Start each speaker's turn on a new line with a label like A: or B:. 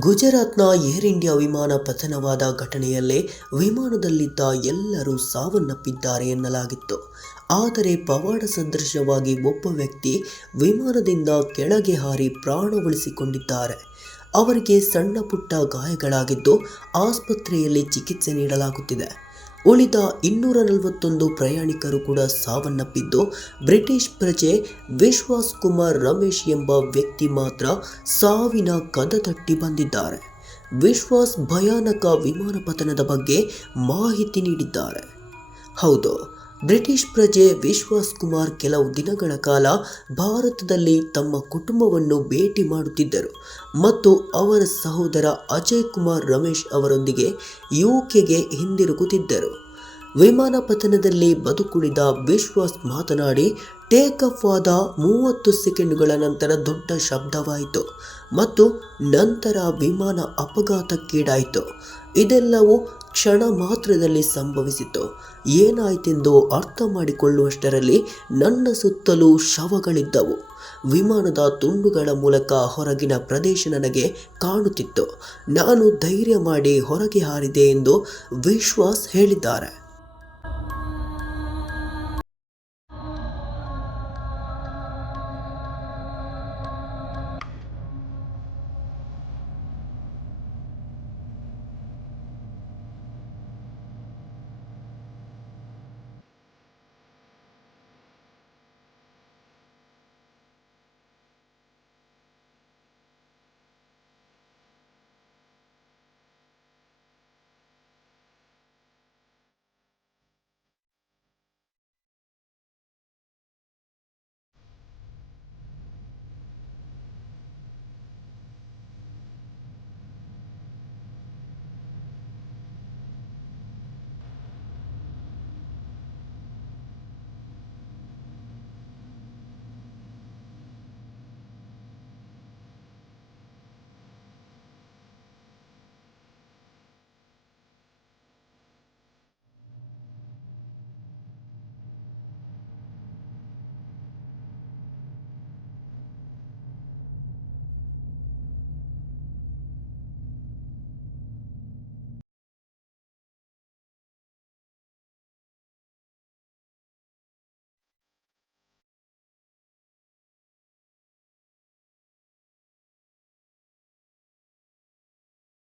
A: ಗುಜರಾತ್ನ air India ವಿಮಾನ ಪತನವಾದ ಘಟನೆಯಲ್ಲೇ ವಿಮಾನದಲ್ಲಿದ್ದ ಎಲ್ಲರೂ ಸಾವನ್ನಪ್ಪಿದ್ದಾರೆ ಎನ್ನಲಾಗಿತ್ತು. ಆದರೆ ಪವಾಡ ಸದೃಶವಾಗಿ ಒಬ್ಬ ವ್ಯಕ್ತಿ ವಿಮಾನದಿಂದ ಕೆಳಗೆ ಹಾರಿ ಪ್ರಾಣ ಉಳಿಸಿಕೊಂಡಿದ್ದಾರೆ ಅವರಿಗೆ ಸಣ್ಣ ಪುಟ್ಟ ಗಾಯಗಳಾಗಿದ್ದು ಆಸ್ಪತ್ರೆಯಲ್ಲಿ ಚಿಕಿತ್ಸೆ ನೀಡಲಾಗುತ್ತಿದೆ. ಉಳಿದ ಇನ್ನೂರ ನಲವತ್ತೊಂದು ಪ್ರಯಾಣಿಕರು ಕೂಡ ಸಾವನ್ನಪ್ಪಿದ್ದು, ಬ್ರಿಟಿಷ್ ಪ್ರಜೆ ವಿಶ್ವಾಸ್ ಕುಮಾರ್ ರಮೇಶ್ ಎಂಬ ವ್ಯಕ್ತಿ ಮಾತ್ರ ಸಾವಿನ ಕದ ತಟ್ಟಿ ಬಂದಿದ್ದಾರೆ. ವಿಶ್ವಾಸ್ ಭಯಾನಕ ವಿಮಾನ ಪತನದ ಬಗ್ಗೆ ಮಾಹಿತಿ ನೀಡಿದ್ದಾರೆ. ಹೌದು ಬ್ರಿಟಿಷ್ ಪ್ರಜೆ ವಿಶ್ವಾಸ್ ಕುಮಾರ್ ಕೆಲವು ದಿನಗಳ ಕಾಲ ಭಾರತದಲ್ಲಿ ತಮ್ಮ ಕುಟುಂಬವನ್ನು ಭೇಟಿ ಮಾಡುತ್ತಿದ್ದರು ಮತ್ತು ಅವರ ಸಹೋದರ ಅಜಯ್ ಕುಮಾರ್ ರಮೇಶ್ ಅವರೊಂದಿಗೆ ಯುಕೆಗೆ ಹಿಂದಿರುಗುತ್ತಿದ್ದರು. ವಿಮಾನ ಪತನದಲ್ಲಿ ಬದುಕುಳಿದ ವಿಶ್ವಾಸ್ ಮಾತನಾಡಿ, ಟೇಕ್ ಆಫ್ ಆದ ಮೂವತ್ತು ಸೆಕೆಂಡುಗಳ ನಂತರ ದೊಡ್ಡ ಶಬ್ದವಾಯಿತು. ಮತ್ತು ನಂತರ ವಿಮಾನ ಅಪಘಾತಕ್ಕೀಡಾಯಿತು. ಇದೆಲ್ಲವೂ ಕ್ಷಣ ಮಾತ್ರದಲ್ಲಿ ಸಂಭವಿಸಿತು. ಏನಾಯಿತೆಂದು ಅರ್ಥ ಮಾಡಿಕೊಳ್ಳುವಷ್ಟರಲ್ಲಿ ನನ್ನ ಸುತ್ತಲೂ ಶವಗಳಿದ್ದವು. ವಿಮಾನದ ತುಂಡುಗಳ ಮೂಲಕ ಹೊರಗಿನ ಪ್ರದೇಶ ನನಗೆ ಕಾಣುತ್ತಿತ್ತು. ನಾನು ಧೈರ್ಯ ಮಾಡಿ ಹೊರಗೆ ಹಾರಿದೆ ಎಂದು ವಿಶ್ವಾಸ್ ಹೇಳಿದ್ದಾರೆ.